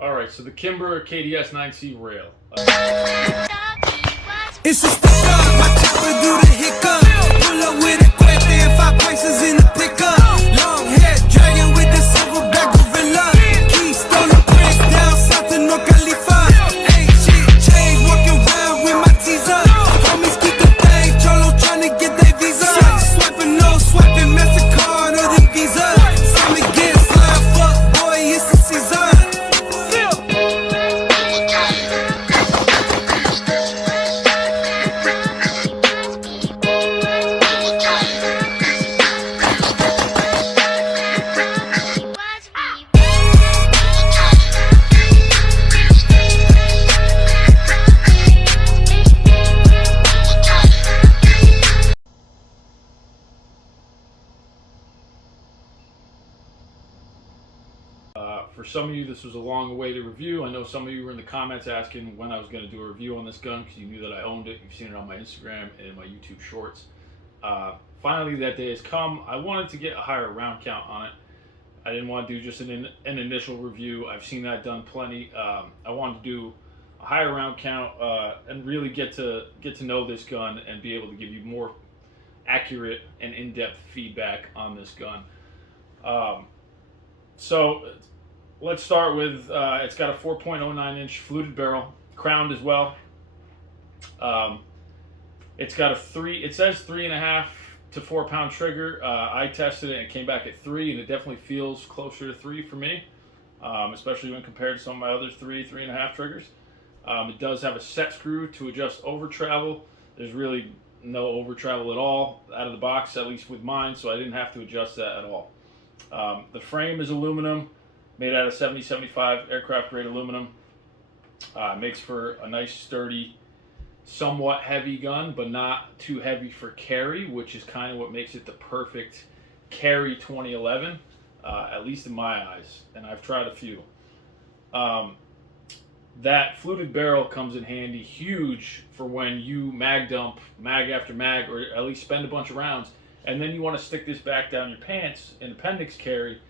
All right, so the Kimber KDS9C RAIL. It's a stick up, my chopper do the hiccup. Pull up with a cuete and 5 prices in the pickup. Long head dragon with the silverback gorilla. Keystone and bricks down south to North Khalifa. Ain't shit change, walking around with my teaser. Homies keep the thing, Cholo tryna get their visa. Swiping, no swiping, MasterCard or the Visa. Time to get slime, fuck boy, it's the season. For some of you, this was a long-awaited review. I know some of you were in the comments asking when I was going to do a review on this gun because you knew that I owned it. You've seen it on my Instagram and my YouTube shorts. Finally, that day has come. I wanted to get a higher round count on it. I didn't want to do just an initial review. I've seen that done plenty. I wanted to do a higher round count and really get to know this gun and be able to give you more accurate and in-depth feedback on this gun. So let's start with, it's got a 4.09 inch fluted barrel, crowned as well. It's got it says 3.5 to 4 pound trigger. I tested it and it came back at 3, and it definitely feels closer to 3 for me, especially when compared to some of my other 3.5 triggers. It does have a set screw to adjust over travel. There's really no over travel at all out of the box, at least with mine, so I didn't have to adjust that at all. The frame is aluminum, made out of 70-75 aircraft grade aluminum. Makes for a nice, sturdy, somewhat heavy gun, but not too heavy for carry, which is kind of what makes it the perfect carry 2011, at least in my eyes, and I've tried a few. That fluted barrel comes in handy, huge for when you mag dump, mag after mag, or at least spend a bunch of rounds, and then you want to stick this back down your pants in appendix carry.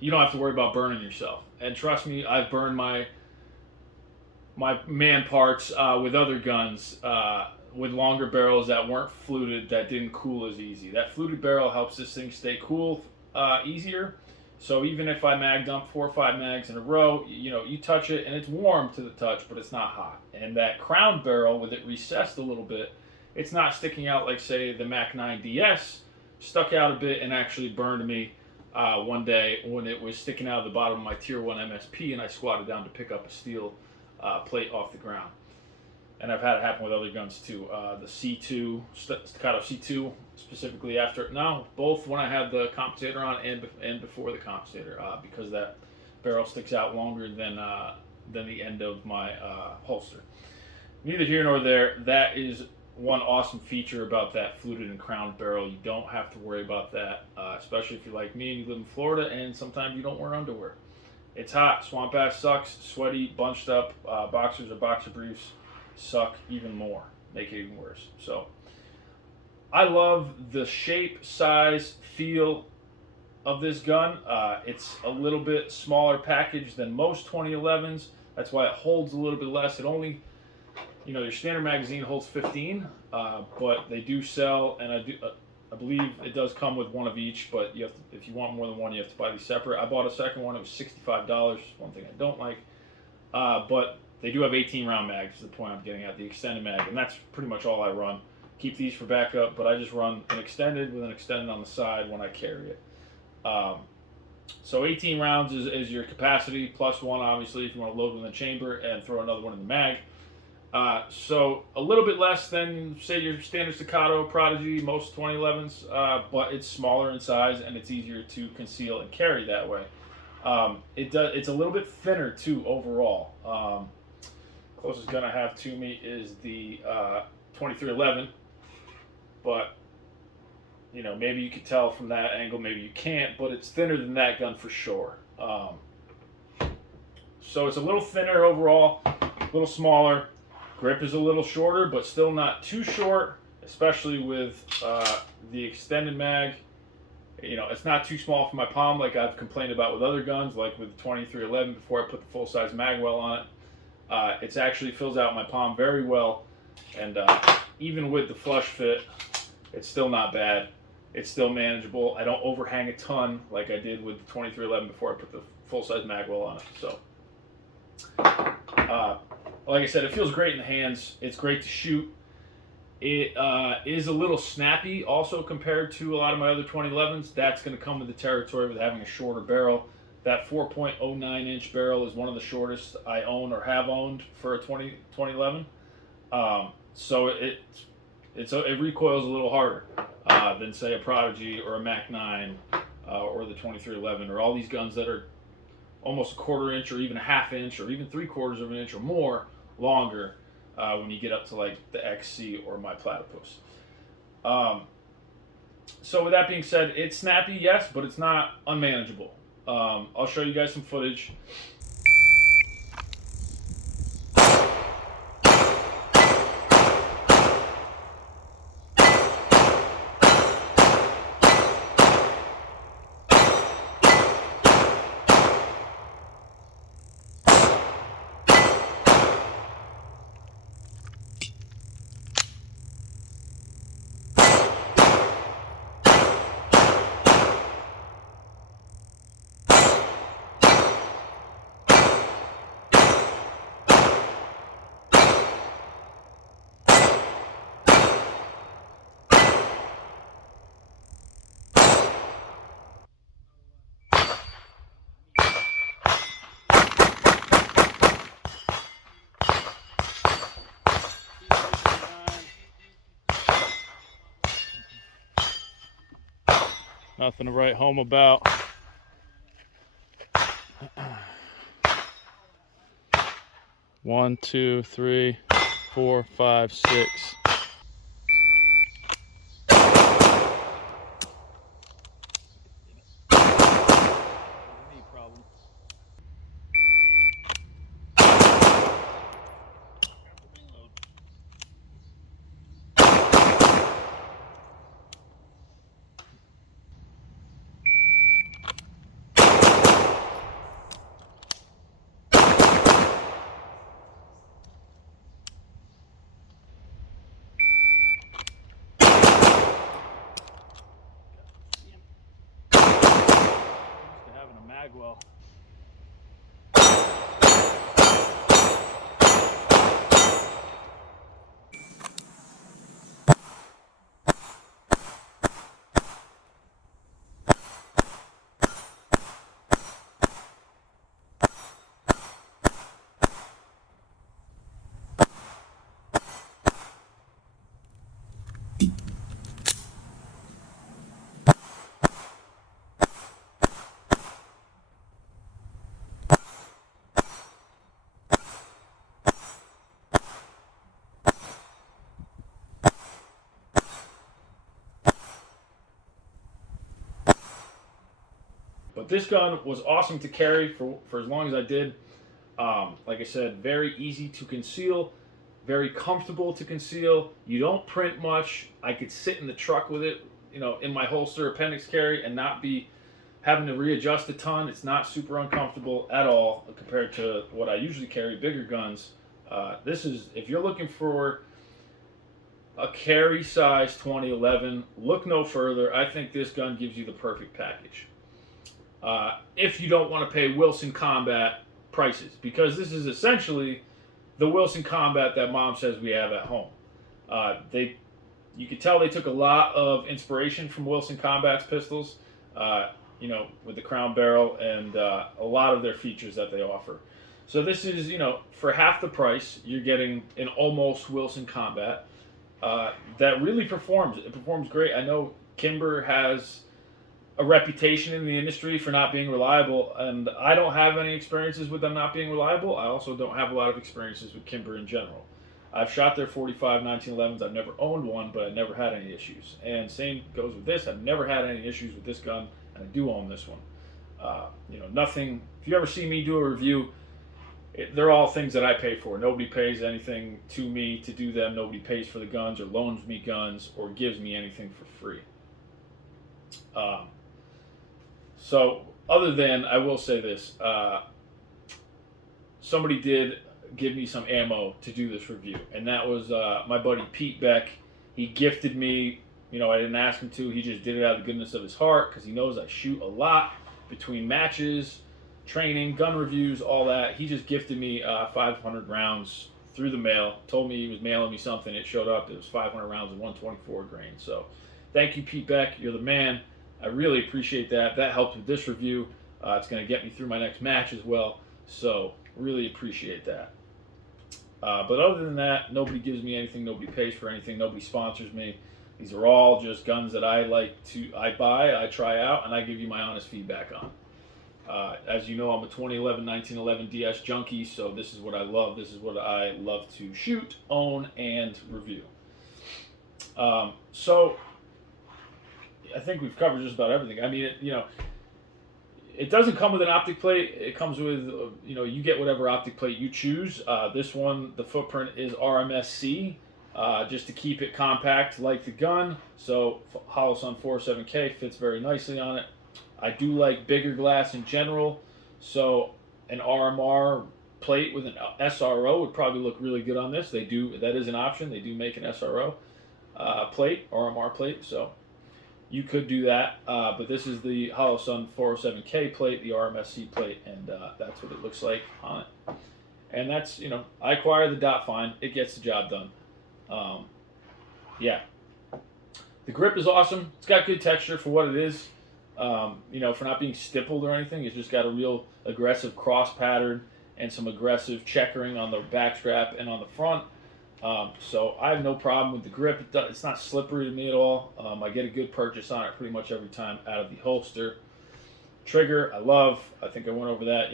You don't have to worry about burning yourself. And trust me, I've burned my man parts with other guns with longer barrels that weren't fluted, that didn't cool as easy. That fluted barrel helps this thing stay cool easier. So even if I mag dump 4 or 5 mags in a row, you touch it and it's warm to the touch, but it's not hot. And that crowned barrel, with it recessed a little bit, it's not sticking out like, say, the Mac 9 DS stuck out a bit and actually burned me one day when it was sticking out of the bottom of my Tier 1 MSP and I squatted down to pick up a steel plate off the ground. And I've had it happen with other guns too. The C2, Staccato C2, specifically both when I had the compensator on and before the compensator, because that barrel sticks out longer than the end of my holster. Neither here nor there. That is one awesome feature about that fluted and crowned barrel. You don't have to worry about that, especially if you're like me and you live in Florida and sometimes you don't wear underwear. It's hot, swamp ass sucks, sweaty, bunched up. Boxers or boxer briefs suck even more, make it even worse. So I love the shape, size, feel of this gun. It's a little bit smaller package than most 2011s. That's why it holds a little bit less. It only, your standard magazine holds 15, but they do sell, and I believe it does come with one of each, but if you want more than one, you have to buy these separate. I bought a second one. It was $65, one thing I don't like. But they do have 18-round mags, is the point I'm getting at, the extended mag, and that's pretty much all I run. Keep these for backup, but I just run an extended with an extended on the side when I carry it. So 18 rounds is your capacity, plus one, obviously, if you want to load in the chamber and throw another one in the mag. So a little bit less than, say, your standard Staccato Prodigy, most 2011s, but it's smaller in size and it's easier to conceal and carry that way. It's a little bit thinner too overall. Closest gun I have to me is the 2311, but maybe you could tell from that angle, maybe you can't, but it's thinner than that gun for sure. So it's a little thinner overall, a little smaller. Grip is a little shorter, but still not too short, especially with the extended mag You know, it's not too small for my palm like I've complained about with other guns, like with the 2311 before I put the full-size magwell on it. It actually fills out my palm very well, and even with the flush fit, it's still not bad. It's still manageable. I don't overhang a ton like I did with the 2311 before I put the full-size magwell on it. So, like I said, it feels great in the hands. It's great to shoot. It is a little snappy also compared to a lot of my other 2011s. That's going to come with the territory with having a shorter barrel. That 4.09 inch barrel is one of the shortest I own or have owned for a 2011. So it recoils a little harder than say a Prodigy or a Mac 9 or the 2311 or all these guns that are almost a quarter inch or even a half inch or even 3/4 of an inch or more longer. When you get up to like the XC or my Platypus. So with that being said, it's snappy, yes, but it's not unmanageable. I'll show you guys some footage. Nothing to write home about. One, two, three, 4, 5, 6. Magwell. But this gun was awesome to carry for as long as I did. Like I said, very easy to conceal, very comfortable to conceal. You don't print much. I could sit in the truck with it, you know, in my holster appendix carry and not be having to readjust a ton. It's not super uncomfortable at all compared to what I usually carry, bigger guns. This is, if you're looking for a carry size 2011, look no further. I think this gun gives you the perfect package. If you don't want to pay Wilson Combat prices, because this is essentially the Wilson Combat that Mom says we have at home. You could tell they took a lot of inspiration from Wilson Combat's pistols, you know, with the crown barrel and a lot of their features that they offer. So this is, you know, for half the price, you're getting an almost Wilson Combat that really performs. It performs great. I know Kimber has a reputation in the industry for not being reliable, and I don't have any experiences with them not being reliable. I also don't have a lot of experiences with Kimber in general. I've shot their 45 1911s. I've never owned one, but I never had any issues. And same goes with this. I've never had any issues with this gun, and I do own this one. You know, nothing. If you ever see me do a review, they're all things that I pay for. Nobody pays anything to me to do them. Nobody pays for the guns or loans me guns or gives me anything for free. So other than, I will say this, somebody did give me some ammo to do this review, and that was my buddy Pete Beck. He gifted me, I didn't ask him to, he just did it out of the goodness of his heart because he knows I shoot a lot between matches, training, gun reviews, all that. He just gifted me 500 rounds through the mail, told me he was mailing me something. It showed up, it was 500 rounds of 124 grain. So thank you, Pete Beck, you're the man. I really appreciate that. That helped with this review. It's going to get me through my next match as well. So really appreciate that. But other than that, nobody gives me anything. Nobody pays for anything. Nobody sponsors me. These are all just guns that I buy, I try out, and I give you my honest feedback on. As you know, I'm a 2011, 1911 DS junkie, so this is what I love. This is what I love to shoot, own, and review. So I think we've covered just about everything. I mean, it doesn't come with an optic plate. It comes with, you get whatever optic plate you choose. This one, the footprint is RMSC, just to keep it compact like the gun. So Holosun 407K fits very nicely on it. I do like bigger glass in general, so an RMR plate with an SRO would probably look really good on this. That is an option. They do make an SRO plate, RMR plate, so you could do that, but this is the Holosun 407K plate, the RMSC plate, and that's what it looks like on it. And that's, I acquire the dot fine. It gets the job done. Yeah. The grip is awesome. It's got good texture for what it is. For not being stippled or anything. It's just got a real aggressive cross pattern and some aggressive checkering on the back strap and on the front. So I have no problem with the grip. It's not slippery to me at all. I get a good purchase on it pretty much every time out of the holster. Trigger, I love. I think I went over that.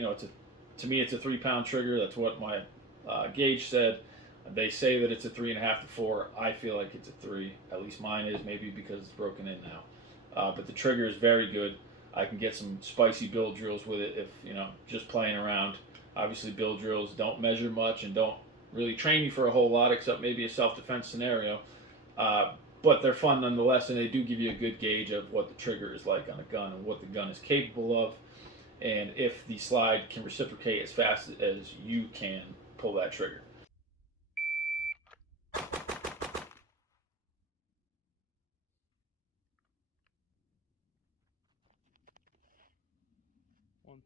To me, it's a 3-pound trigger. That's what my gauge said. They say that it's a 3.5 to 4. I feel like it's a 3. At least mine is, maybe because it's broken in now. But the trigger is very good. I can get some spicy build drills with it if, just playing around. Obviously, build drills don't measure much and don't really train you for a whole lot, except maybe a self-defense scenario. But they're fun nonetheless, and they do give you a good gauge of what the trigger is like on a gun and what the gun is capable of, and if the slide can reciprocate as fast as you can pull that trigger.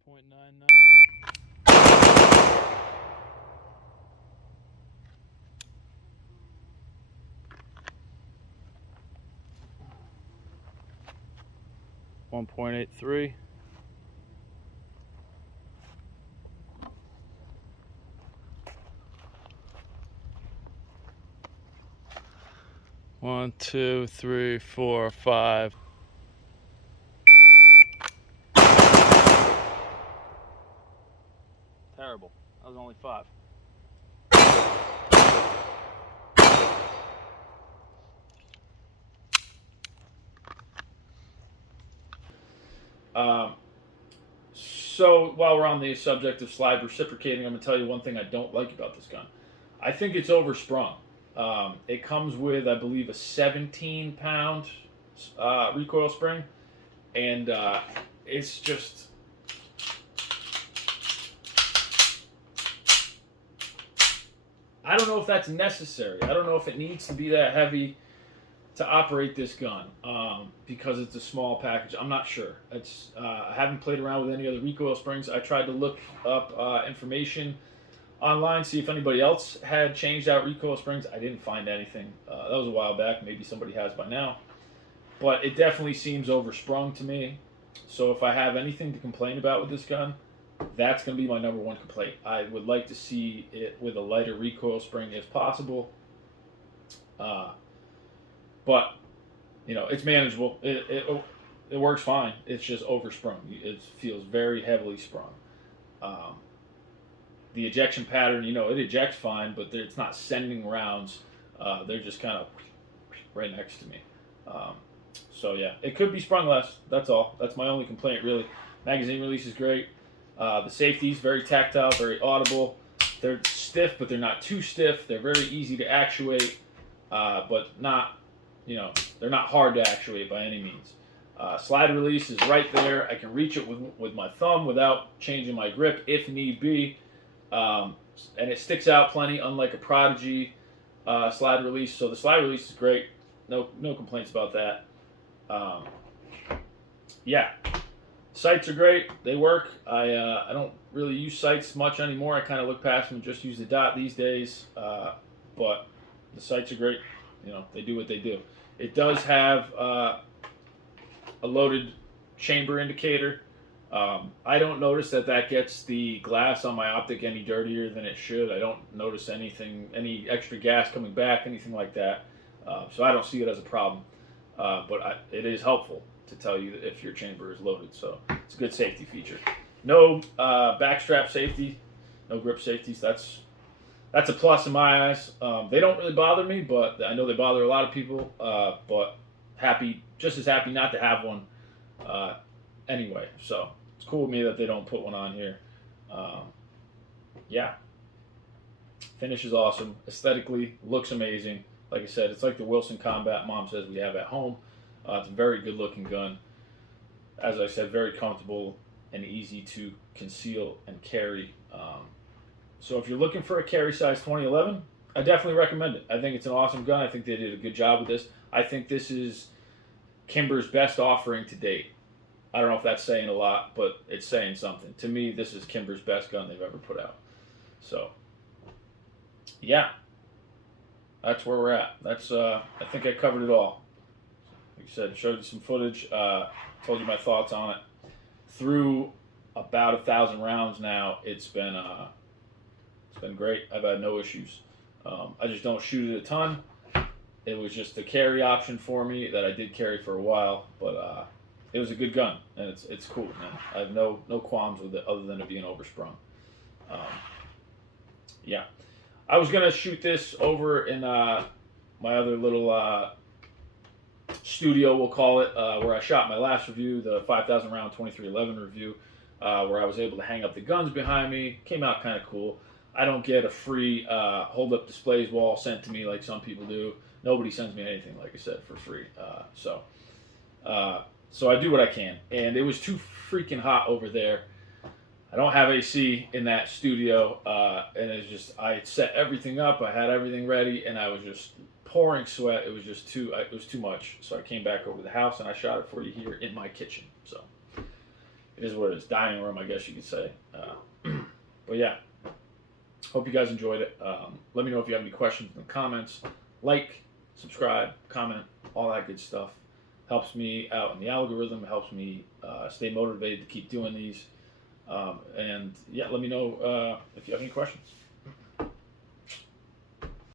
.99. .83. One, two, three, four, five. Terrible. That was only 5. So while we're on the subject of slide reciprocating, I'm going to tell you one thing I don't like about this gun. I think it's oversprung. It comes with, I believe, a 17-pound recoil spring, and it's just... I don't know if that's necessary. I don't know if it needs to be that heavy to operate this gun because it's a small package. I'm not sure. I haven't played around with any other recoil springs. I tried to look up information online, see if anybody else had changed out recoil springs. I didn't find anything. That was a while back. Maybe somebody has by now. But it definitely seems oversprung to me. So if I have anything to complain about with this gun, that's going to be my number one complaint. I would like to see it with a lighter recoil spring if possible. But, it's manageable. It works fine. It's just oversprung. It feels very heavily sprung. The ejection pattern, it ejects fine, but it's not sending rounds. They're just kind of right next to me. So, yeah, it could be sprung less. That's all. That's my only complaint, really. Magazine release is great. The safety's very tactile, very audible. They're stiff, but they're not too stiff. They're very easy to actuate, but not, they're not hard to actuate by any means. Slide release is right there. I can reach it with my thumb without changing my grip if need be. And it sticks out plenty, unlike a Prodigy slide release. So the slide release is great. No complaints about that. Yeah, sights are great. They work. I don't really use sights much anymore. I kind of look past them and just use the dot these days. But the sights are great. You know, they do what they do. It does have a loaded chamber indicator. I don't notice that gets the glass on my optic any dirtier than it should. I don't notice any extra gas coming back, anything like that. So I don't see it as a problem. But it is helpful to tell you if your chamber is loaded. So it's a good safety feature. No backstrap safety, no grip safeties. That's a plus in my eyes. They don't really bother me, but I know they bother a lot of people. But just as happy not to have one anyway. So it's cool with me that they don't put one on here. Yeah. Finish is awesome. Aesthetically, looks amazing. Like I said, it's like the Wilson Combat Mom says we have at home. It's a very good looking gun. As I said, very comfortable and easy to conceal and carry. So if you're looking for a carry size 2011, I definitely recommend it. I think it's an awesome gun. I think they did a good job with this. I think this is Kimber's best offering to date. I don't know if that's saying a lot, but it's saying something. To me, this is Kimber's best gun they've ever put out. So, yeah. That's where we're at. That's I think I covered it all. Like I said, showed you some footage, told you my thoughts on it. Through about 1,000 rounds now, it's been great. I've had no issues. I just don't shoot it a ton. It was just a carry option for me that I did carry for a while, but it was a good gun and it's cool, man. I have no qualms with it other than it being oversprung. Yeah. I was going to shoot this over in my other little studio, we'll call it, where I shot my last review, the 5,000 round 2311 review, where I was able to hang up the guns behind me. Came out kind of cool. I don't get a free hold-up displays wall sent to me like some people do. Nobody sends me anything, like I said, for free. So I do what I can. And it was too freaking hot over there. I don't have AC in that studio, and it's just, I set everything up, I had everything ready, and I was just pouring sweat. It was just too much. So I came back over to the house and I shot it for you here in my kitchen. So it is what it is. Dining room, I guess you could say. But yeah, hope you guys enjoyed it. Let me know if you have any questions in the comments. Like, subscribe, comment, all that good stuff. Helps me out in the algorithm. It helps me stay motivated to keep doing these. And yeah, let me know if you have any questions.